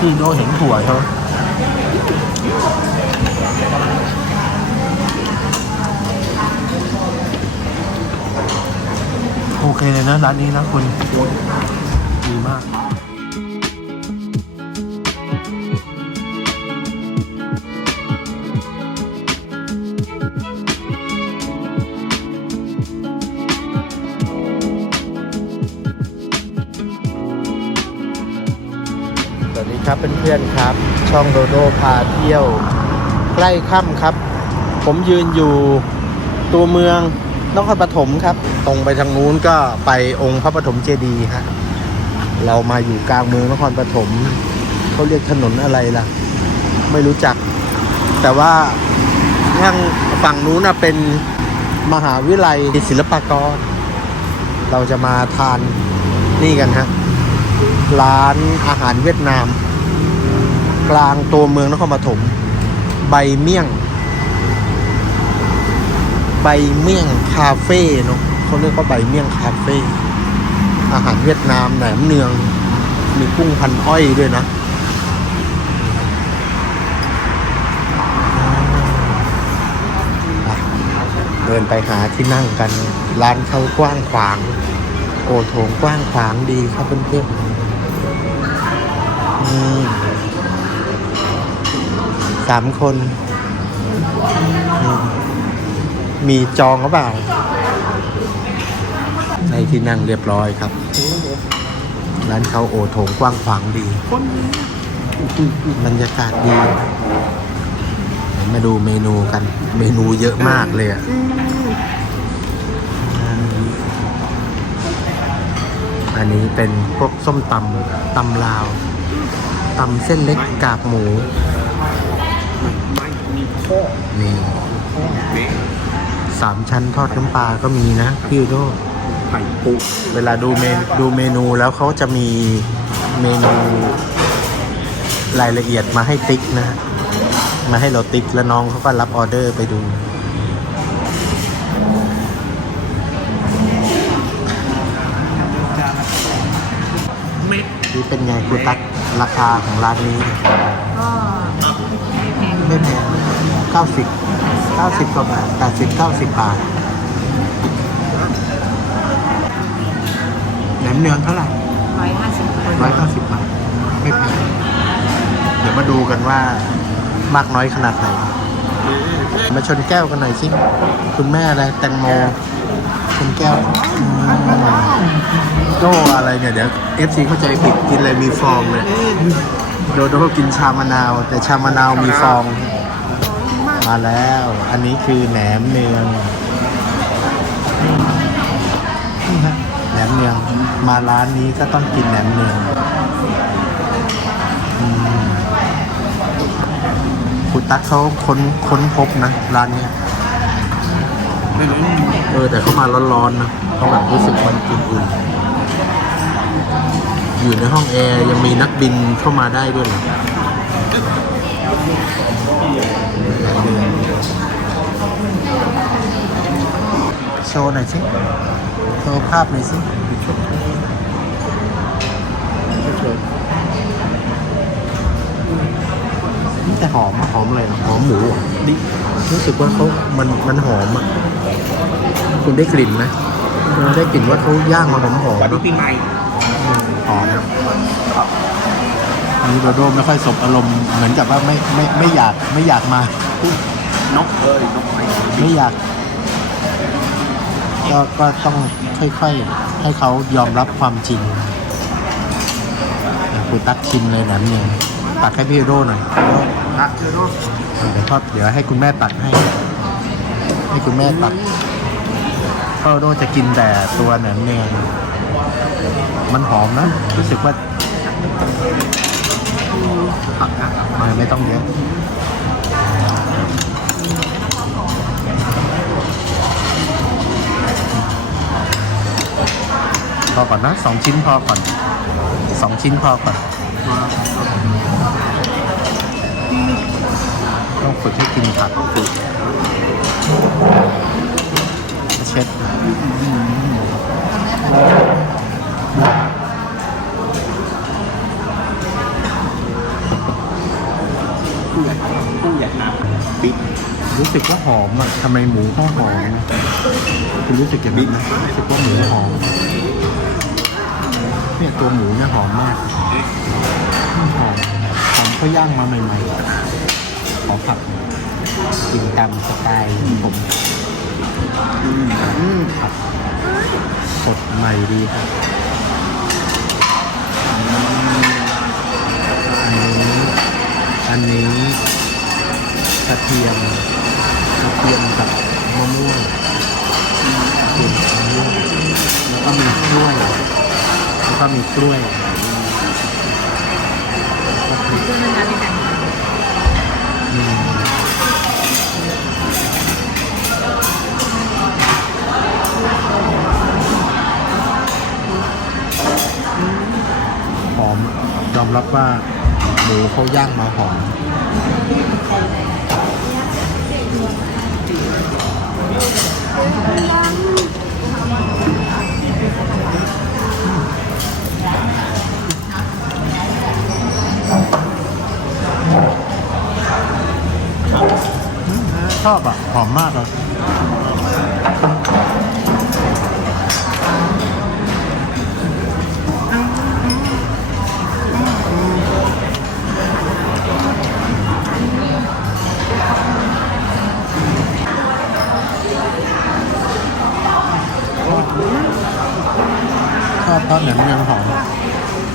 พี่โดเห็นถั่วใช่ไหมโอเคเลยนะร้านนี้นะคุณดีมาก ครับเพื่อนๆครับ ช่องโดโดพาเที่ยว ใกล้ค่ำครับ ผมยืนอยู่ตัวเมืองนครปฐมครับ ตรงไปทางนู้นก็ไปองค์พระปฐมเจดีย์ฮะเรามาอยู่กลางเมืองนครปฐมเขาเรียกถนนอะไรล่ะ ไม่รู้จัก แต่ว่าทางฝั่งนู้นเป็นมหาวิทยาลัยศิลปากร เราจะมาทานนี่กันฮะร้านอาหารเวียดนาม กลางตัวเมืองนครปฐมใบเมี่ยง ใบเมี่ยงคาเฟ่เนาะเขาเรียกว่าใบเมี่ยงคาเฟ่อาหารเวียดนามแหนมเนือง มีกุ้งพันอ้อยด้วยนะเดินไปหาที่นั่งกัน ร้านเขากว้างขวาง โอโถงกว้างขวางดีครับเพื่อนๆอืม สามคน มีจองหรือเปล่า ในที่นั่งเรียบร้อยครับ ร้านเขาโอโถงกว้างขวางดี บรรยากาศดี มาดูเมนูกัน เมนูเยอะมากเลยอะอันนี้เป็นพวกส้มตำตำลาวตำเส้นเล็กกากหมู นี่ข้อเบ๊ะสามชั้นทอดน้ำปลาก็มีนะพี่อุโดไข่ปูเวลาดูเมนดูเมนูแล้วเขาจะมีเมนูรายละเอียดมาให้ติ๊กนะฮะมาให้เราติ๊กแล้วน้องเขาก็รับออเดอร์ไปดูเม็ดนี่เป็นไงคุณตั๊กราคาของร้านนี้ ก็ไม่แพง ไม่แพงเก้าสิบเก้าสิบกว่าบาทแปดสิบเก้าสิบบาทแหนมเนืองเท่าไหร่ร้อยห้าสิบคนร้อยเก้าสิบบาท ไม่แพงเดี๋ยวมาดูกันว่ามากน้อยขนาดไหน มาชนแก้วกันหน่อยสิ คุณแม่อะไรแตงโมชนแก้วอืมโดอะไรเนี่ยเดี๋ยวเอฟซีเข้าใจผิดกินอะไรมีฟองเลยโดโดกินชามะนาว แต่ชามะนาวมีฟอง มาแล้ว อันนี้คือแหนมเนืองนี่ฮะแหนมเนือง มาร้านนี้ก็ต้องกินแหนมเนืองอืมคุณตั๊กเขาค้นค้นพบนะร้านเนี้ยไม่รู้เออแต่เขามาร้อนๆนะเขาแบบรู้สึกมันอุ่นๆอยู่ในห้องแอร์ยังมีนักบินเข้ามาได้ด้วยเหรอ โชว์หน่อยสิโชว์ภาพหน่อยสินี่แต่หอมอะหอมอะไรอะหอมหมูอะดิรู้สึกว่าเขามันมันหอมอะ คุณได้กลิ่นไหมคุณได้กลิ่นว่าเขาย่างมาหอมหอม วันนี้ปีใหม่ หอมอัน นี้โดโดไม่ค่อยสบอารมณ์เหมือนกับว่าไม่ไม่ไม่อยากไม่อยากมานกเอ้ยนกไม้ไม่อยากก็ก็ต้องค่อยๆ ให้เขายอมรับความจริงอะคุณตักชิมเลยแหนมเนี่ยตักให้พี่โดหน่อยนะเจอเนาะเดี๋ยวทอดเดี๋ยวให้คุณแม่ตัดให้ ให้คุณแม่ตัดพ่อโดจะกินแต่ตัวแหนมเนืองมันหอมนะ รู้สึกว่า ไม่ไม่ต้องเยอะพอก่อนนะสองชิ้นพอก่อนสองชิ้นพอก่อนต้องฝึกให้กินผักฝึก ทำไมหมูก็หอมนะคุณรู้สึกอย่างนั้นไหมรู้สึกว่าหมูหอม เนี่ยตัวหมูเนี่ยหอมมากหอมหอมเขาย่างมาใหม่ๆ ขอผักกินตามสไตล์ผมอืมอืมสดใหม่ดีครับอันนี้ อันนี้กระเทียม กระเทียมกับมะม่วงกระเทียมะม่วงแล้วก็มีกล้วยแล้วก็มีกล้วยคือมันจะเป็นแบบอืมหอมยอมรับว่าหมูเขาย่างมาหอม ชอบอะ หอมมากเลย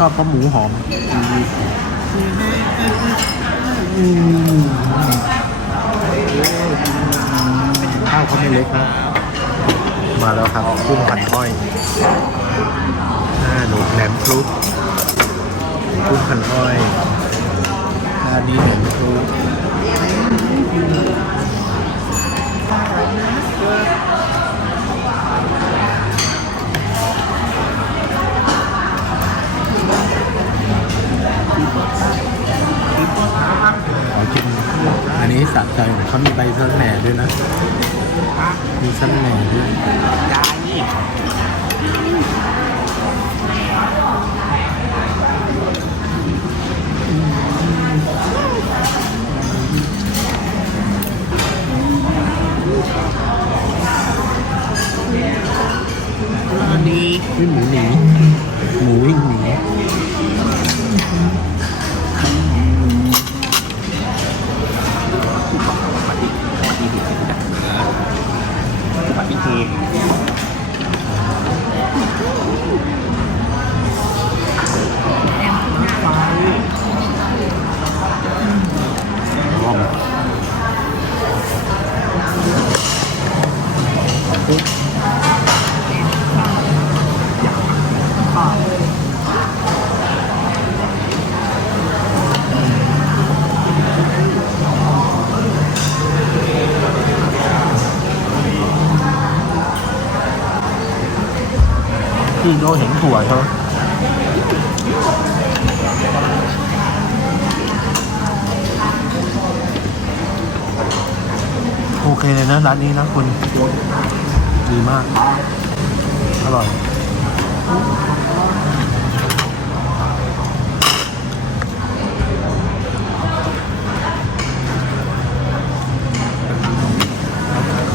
อบเพราะหมูหอมข้าวเขาไม่เล็กนะ มาแล้วครับกุ้งผันอ้อยหน้าหนูแหนมคลุกกุ้งผันอ้อยหน้านี้แหนมคลุก ใจเขามีใบสะแหน่ด้วยนะ มีสะแหน่ด้วยยายนี่อันนี้วิ่งหมูหนีหมูวิ่งหนี ป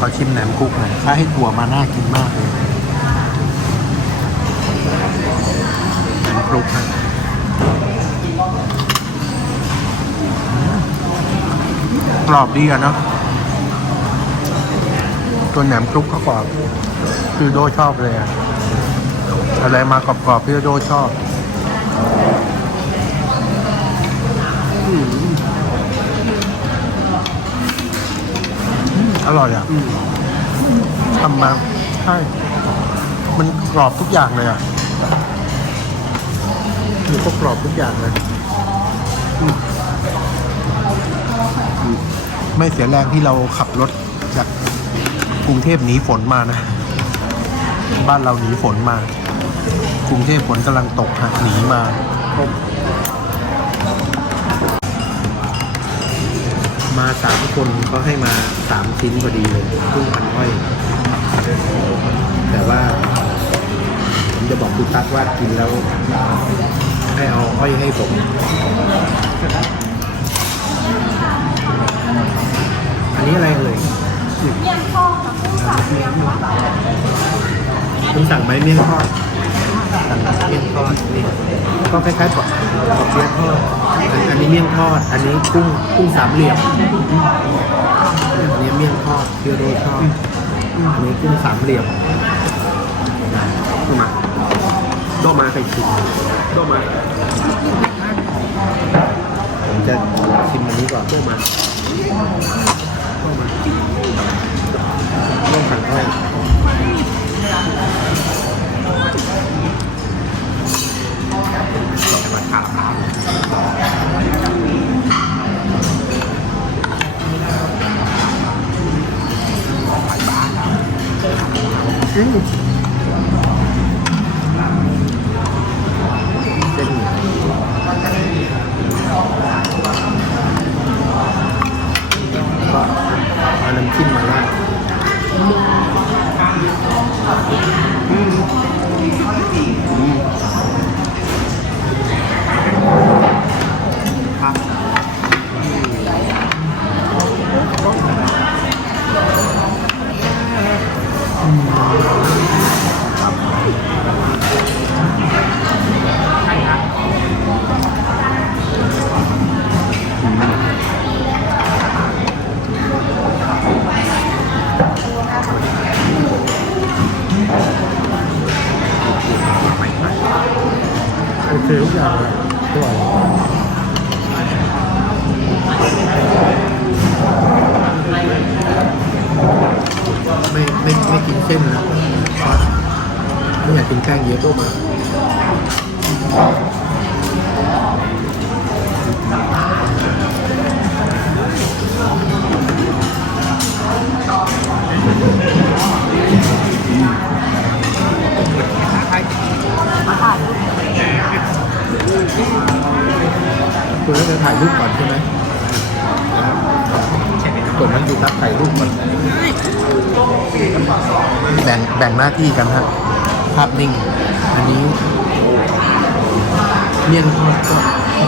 ขอชิมแหนมคุกหน่อยถ้าให้ถั่วมาน่ากินมากเลยแหนมคลุกฮะกรอบดีอะเนาะตัวแหนมคลุกก็กรอบคือโดชอบเลยอะอะไรมากรอบๆพี่โดชอบ อร่อยอะทำมาใช่มันกรอบทุกอย่างเลยอะคือก็กรอบทุกอย่างเลยอืมอืมไม่เสียแรงที่เราขับรถจากกรุงเทพหนีฝนมานะ บ้านเราหนีฝนมา กรุงเทพฝนกำลังตกฮะหนีมา มาสามคนเขาให้มาสามชิ้นพอดีเลยกุ้งพันอ้อย แต่ว่า ผมจะบอกคุณตั๊กว่ากินแล้ว ให้เอาอ้อยให้ผมอันนี้อะไรเอ่ยเมี่ยงทอดกับกุ้งสามเลี่ยมค่ะคุณสั่งไหมเมี่ยงทอดสั่งเมี่ยงทอดนี่ก็คล้ายๆปอกปอกเปี๊ยะทอด อันนี้เมี่ยงทอด อันนี้กุ้งกุ้งสามเหลี่ยมอันนี้เมี่ยงทอดเพียวโดชอบอันนี้กุ้งสามเหลี่ยมเข้ามาโดมาใส่ชิ้นโดมาผมจะชิมอันนี้ก่อนโดมาต่องขันอ้อยแต่ราคาราคาอื มเส้นก็เอาน้ำจิ้มมาราด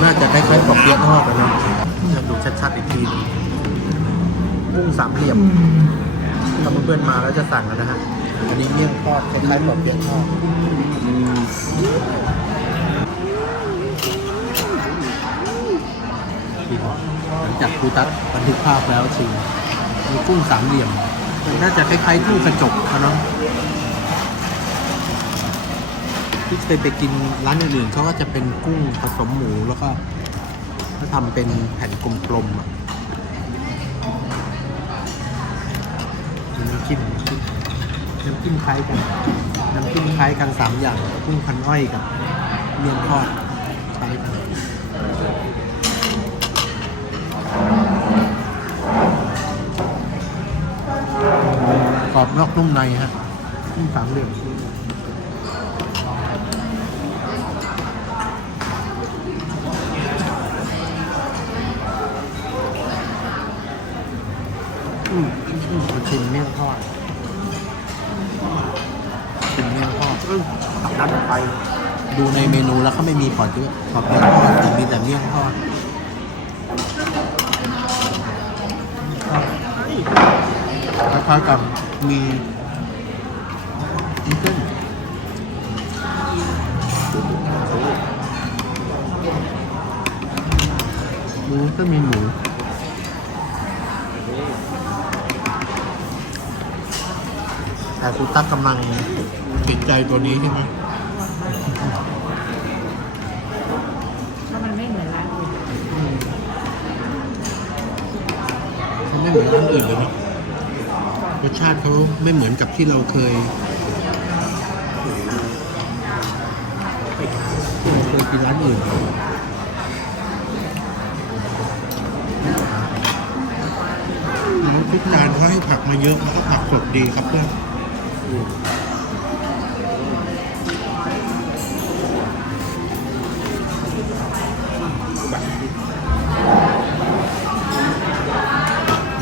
น่าจะคล้ายๆปอกเปี๊ยะทอดนะเนาะจะดูชัดๆอีกทีกุ้งสามเหลี่ยมถ้าเพื่อนๆมาแล้วจะสั่งกันนะฮะ อันนี้เมี่ยงทอดคล้ายๆปอกเปี๊ยะทอดหลังจากครูตัดบันทึกภาพแล้วชิมมีกุ้งสามเหลี่ยม น่าจะคล้ายๆกุ้งกระจกอะเนาะ ที่เคยไปกินร้านอื่นๆเขาก็จะเป็นกุ้งผสมหมูแล้วก็เขาทำเป็นแผ่นกลมๆอะมีน้ำจิ้มน้ำจิ้มน้ำจิ้มคล้ายกัน น้ำจิ้มคล้ายกันสามอย่างกุ้งพันอ้อยกับเมี่ยงทอดคล้ายกันกรอบนอกนุ่มในฮะนุ่มสามเหลี่ยม อืมอืมชิมเมี่ยงทอดชิมเมี่ยงทอดตัดไปดูในเมนูแล้วเขาไม่มีปอดเยอะปอดเปี๊ยะทอดแต่มีแต่เมี่ยงทอดคล้ายๆกับมีมีเส้นหมูก็มีหมู คุณตั๊กกำลังติดใจตัวนี้ใช่ไหมเพรามันไม่เหมือนร้านอื่นเขาไม่เหมือนร้านอื่นเลยเนาะรสชาติเขาไม่เหมือนกับที่เราเคยเคยกินร้านอื่นทุกจานเขาให้ผักมาเยอะแล้วก็ผักสดดีครับเพื่อน ม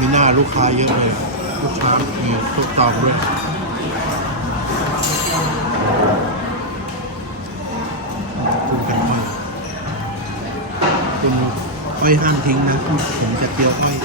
ีหน้าลูกค้าเยอะเลย ลูกค้ามีทุกตองด้วยคุณกันอ้อยคุณอ้อยห้ามทิ้งนะผมจะเจียวอ้อย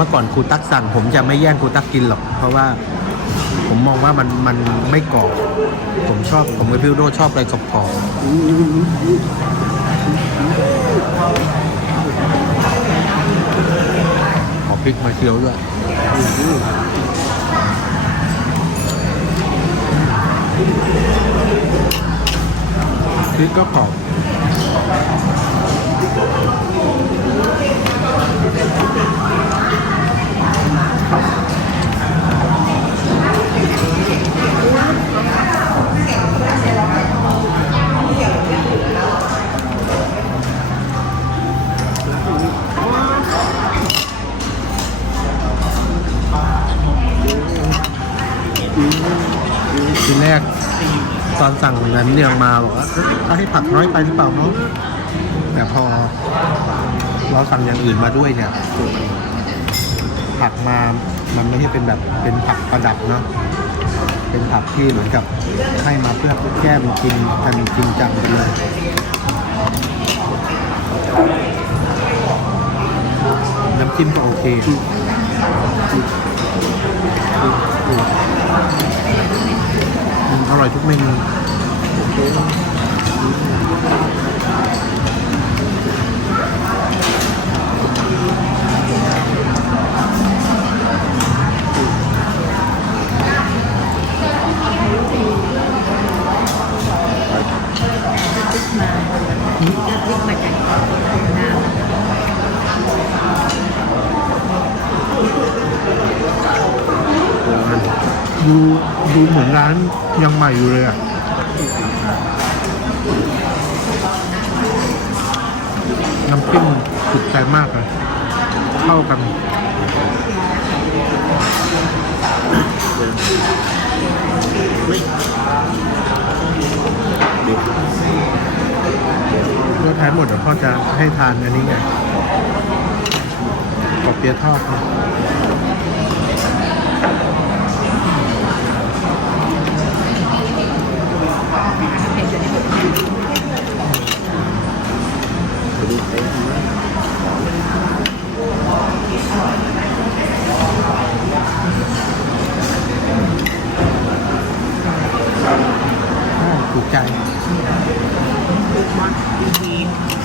มื่อก่อนครูตักสั่ง ผมจะไม่แย่งครูตักกินหรอก เพราะว่าผมมองว่ามันมันไม่กรอบผมชอบผมกับพี่โดชอบอะไรกรอบๆขอพริกมาเคี้ยวด้วยพริกก็กรอบ ทีแรกตอนสั่งนั้นเนียงมาบอกว่าเอ๊ะเขาให้ผักน้อยไปหรือเปล่าเนาะแต่พอ เราสั่งอย่างอื่นมาด้วยเนี่ยผักมามันไม่ใช่เป็นแบบเป็นผักประดับเนาะ เป็นผักที่เหมือนกับให้มาเพื่อแก้มกินกันจริงจังไปเลยน้ำจิ้มก็โอเคอร่อยทุกเมนู พริกมาจากน้ำดูดูเหมือนร้านยังใหม่อยู่เลยอะน้ำจิ้มถูกใจมากเลยเข้ากันเมื่ อท้ายหมดเดี๋ยวพ่อจะให้ทานอันนี้ไงกอบเปียะทอดนะถูกใจ month, we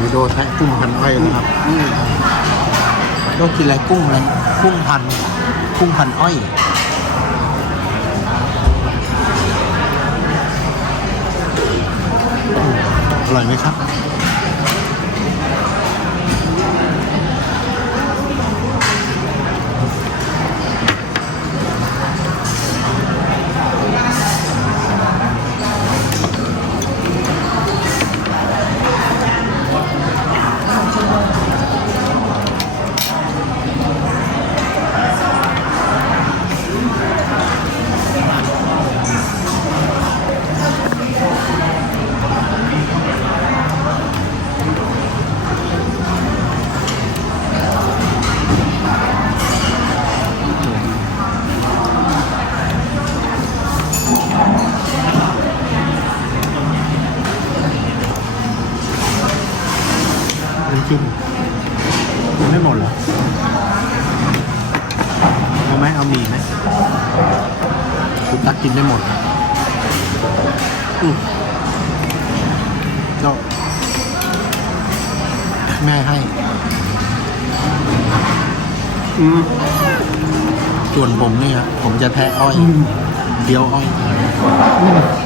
มีโดแทะกุ้งพันอ้อยนะครับโดกินอะไรกุ้งอะไรกุ้งพัน กุ้งพันอ้อยอร่อยไหมครับ อ้อยเดียวอ้อย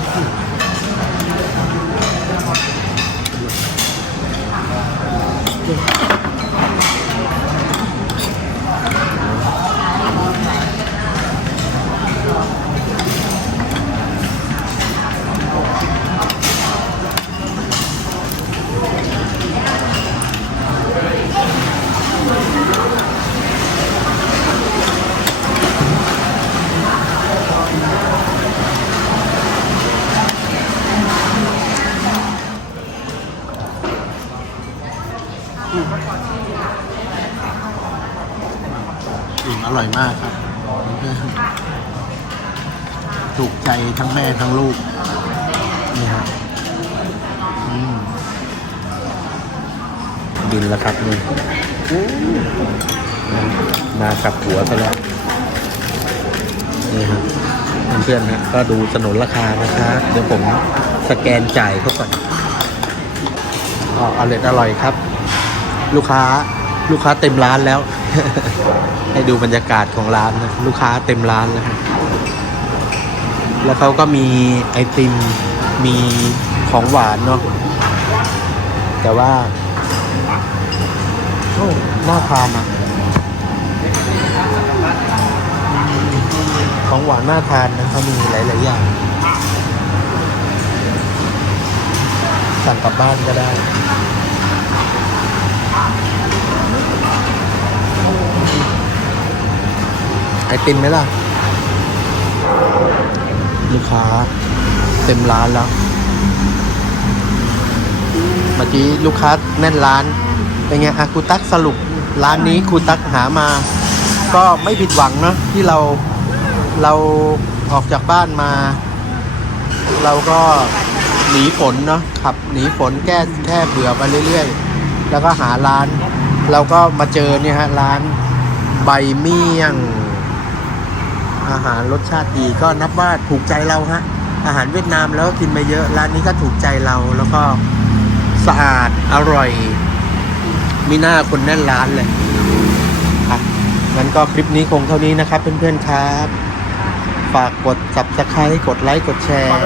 Thank you. ทั้งแม่ทั้งลูก นี่ฮะอืมบินแล้วครับนี่มากับหัวไปแล้วนี่ครับเพื่อนๆนะก็ดูสนุนราคานะครับเดี๋ยวผมสแกนจ่ายเขาก่อนอ๋ออร่อยอร่อยครับ ลูกค้าลูกค้าเต็มร้านแล้ว ให้ดูบรรยากาศของร้านนะลูกค้าเต็มร้านแล้วครับ แล้วเขาก็มีไอติม มีของหวานเนาะ แต่ว่า โอ้น่าทานอะของหวานน่าทานนะเขามีหลาย ๆ อย่าง สั่งกลับบ้านก็ได้ไอติมไหมล่ะ ลูกค้าเต็มร้านแล้ว เมื่อกี้ลูกค้าแน่นร้าน เป็นไงอาครูตักสรุปร้านนี้ครูตักหามา ก็ไม่ผิดหวังเนอะที่เราเราออกจากบ้านมา เราก็หนีฝนเนาะขับหนีฝนแก้แค่เบื่อไปเรื่อยๆ แล้วก็หาร้าน เราก็มาเจอเนี่ยฮะร้านใบเมี่ยง อาหารรสชาติดีก็นับว่าถูกใจเราฮะอาหารเวียดนามแล้วก็กินมาเยอะร้านนี้ก็ถูกใจเราแล้วก็สะอาดอร่อยมีหน้าคนแน่นร้านเลยอะงั้นก็คลิปนี้คงเท่านี้นะครับ เพื่อนๆครับ ฝากกด subscribe กดไลค์กดแชร์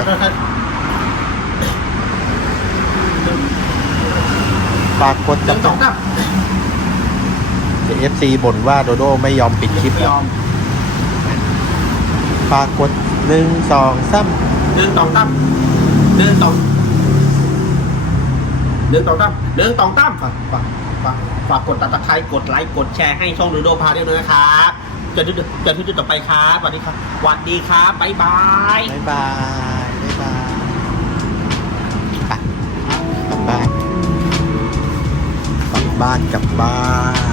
ฝากกดจัสองบตั้มเดี๋ยว FC บ่นว่าโดโดไม่ยอมปิดคลิปยอม ฝากกดหนึ่งสองสามเดินสองตั้มเดินสองเดินสองตั้มเดินสองตั้มฝากฝากฝากฝากกดติดตามกดไลค์กดแชร์ให้ช่องดูโดพาเดียวด้วยนะครับเจอที่เจอที่จุดต่อไปครับสวัสดีครับสวัสดีครับบ๊ายบายบ๊ายบายบ๊ายบายไปกลับบ้านกลับบ้านกลับบ้าน